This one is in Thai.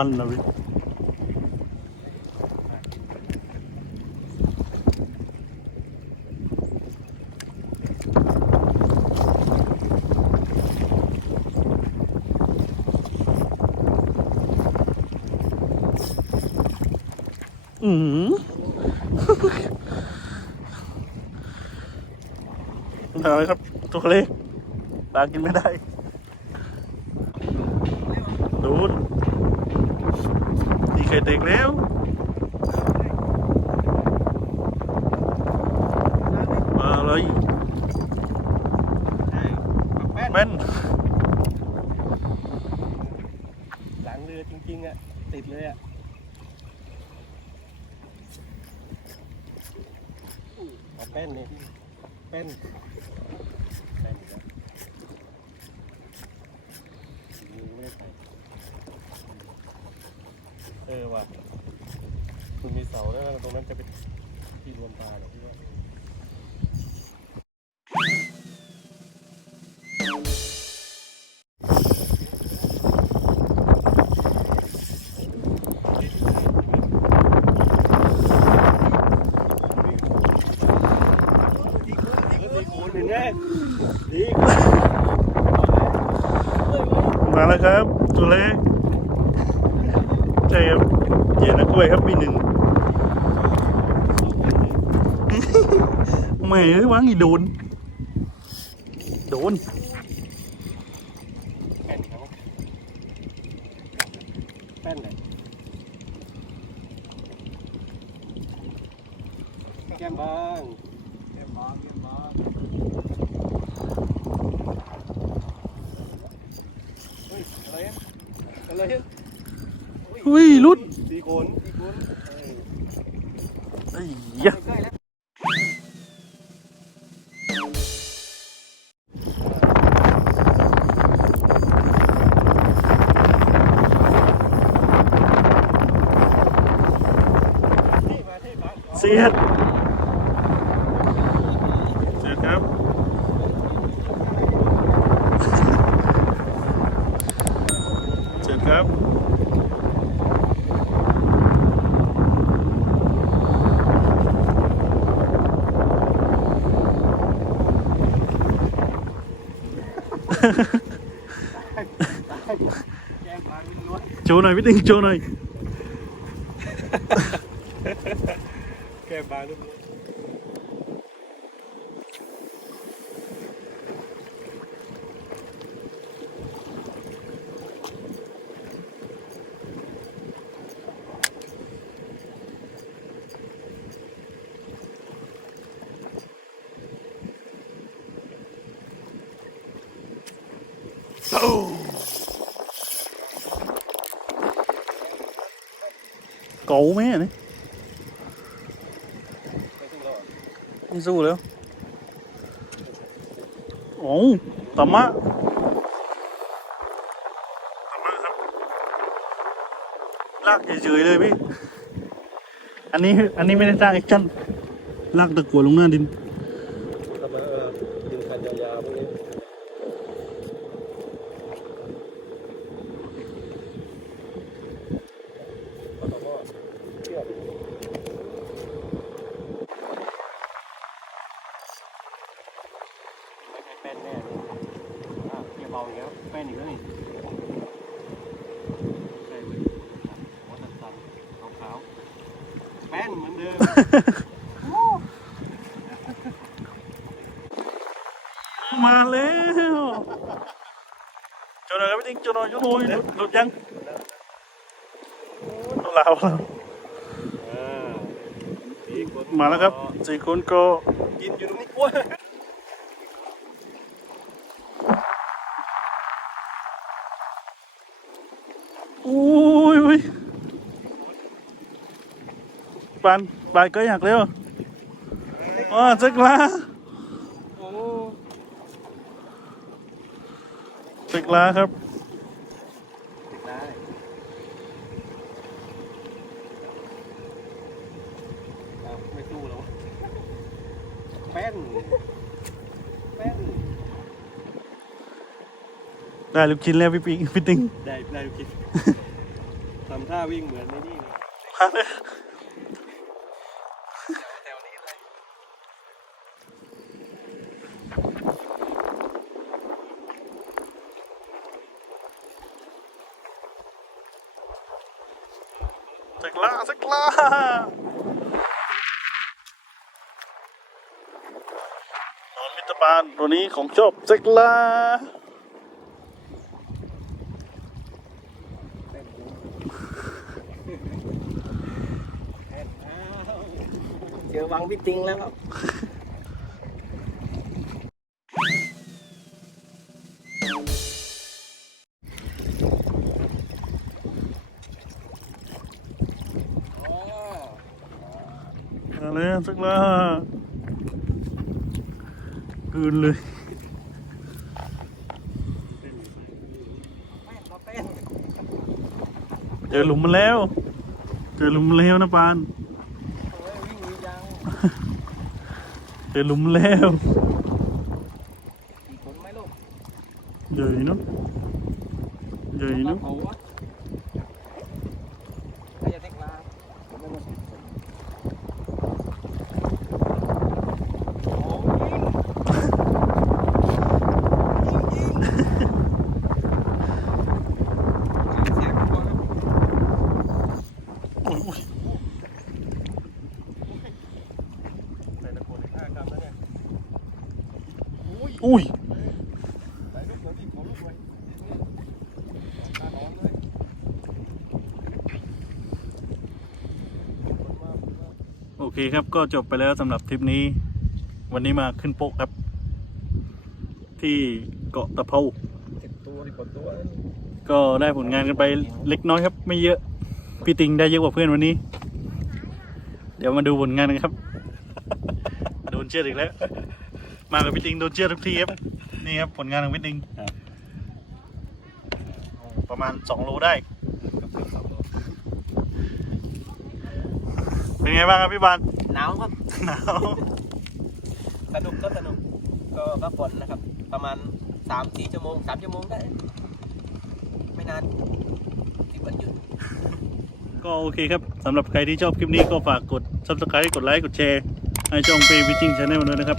ันนะพี่อืมเอาเลยครับตัวเล็กปลากินไม่ได้ ดูด นี่ไข่เด็กแล้วมาเลยแป้นแม่นหลังเรือจริงๆอะ ติดเลยอะเอาแป้นนี่แป้นแป้นอีกแล้วมือไม่ได้ใส่ เออว่ะคุณมีเสาแล้วตรงนั้นจะเป็นที่รวมปลาเหรอพี่ว่าดีคูณเห็นไหมดีมาแล้วครับ ตัวเล็ก ช่ครับเหยียดนักกล้วยครับปีหนึ่งไม่เอ้ยวางอีโดน โดนแป้นเขาแป้นไหนแก้มบางแก้มบางแก้มบางเฮ้ยอะไรอะอะไร อุ้ยรุดตีโคนตีโคนไอ้ยะใกล้แล้วที่มาที่มาเสียดเสียดครับ เสียดครับ แก้มบางล้วน โชว์หน่อยพี่ติงโชว์หน่อย แก้มบางล้วน เก๋าไหมอันนี่ไม่สู้แล้วเหรอไม่สู้แล้วโอ้ตามะตามะครับ ลากเฉยๆเลยพี่ อันนี้ อันนี้ไม่ได้สร้างแอคชั่น ลากตะกัวลงหน้าดิน ทำไมเออดินคันยาวๆพวกนี้ปตทเที่ยวไม่ใช่แป้นแน่เลยอะเทียบเบาอีกแล้วแป้นอีกแล้วนี่ใช่เลยอะหัวตันๆขาวๆแป้นเหมือนเดิ มมาแล้วโจหน่อยครับพี่ติ๊กโจหน่อยโจหน่อยหลุดหลุดยังหลาวแล้วอ่าสี่คนมาแล้วครับสี่คนก็กินอยู่ตรงนี้กล้วย อุ้ยอุ้ย ปานปานก็อยากเร็วอ๋อจักลาโอ้จักลาครับได้อ้าวไม่สู้แล้วแป้นแป้นได้ลูกชิ้นแล้วพี่ปิ๊กพี่ติ๊งได้ได้คิดทำท่าวิ่งเหมือนในนี่เลย มาเลย แถวนี้เลย สักลาสักลานอนมิตรบาลตัวนี้ของชอบสักลาเจอวังพี่ติงแล้วครับ มาเลยสักลาคืนเลยเจอหลุมมันแล้ว เจอหลุมมันแล้วนะปานวิ่งมียังเจอหลุมมันแล้วกี่คนไหมลูกใหญ่เนาะใหญ่เนาะ เอาวะใครจะเด็กลาโอ้ยิงยิงยิงเสียงก่อนครับ อุ้ยอุ้ย ใส่ตะโกนห้ากรัมแล้วเนี่ยอุ้ย อุ้ย ใส่ลูกเดี๋ยวดิขอลูกไว้ตาร้อนเลยโอเคครับก็จบไปแล้วสำหรับทริปนี้ วันนี้มาขึ้นโป๊ะครับ ที่เกาะตะเภาก็ได้ผลงานกันไปเล็กน้อยครับ ไม่เยอะ พี่ติงได้เยอะกว่าเพื่อนวันนี้ เดี๋ยวมาดูผลงานกันครับ โดนเชือดอีกแล้ว มากับพี่ติงโดนเชือดทุกทีครับ นี่ครับ ผลงานของพี่ติงโอ้ประมาณสองโลได้เป็นไงบ้างครับพี่บานหนาวครับหนาวสนุกก็สนุกก็พักผ่อนนะครับ ประมาณสามสี่ชั่วโมงสามชั่วโมงได้ ไม่นานที่วันหยุดก็โอเคครับสำหรับใครที่ชอบคลิปนี้ก็ฝากกด subscribe กดไลค์กดแชร์ ให้ช่องเปย์วิจิงชาแนลด้วยนะครับ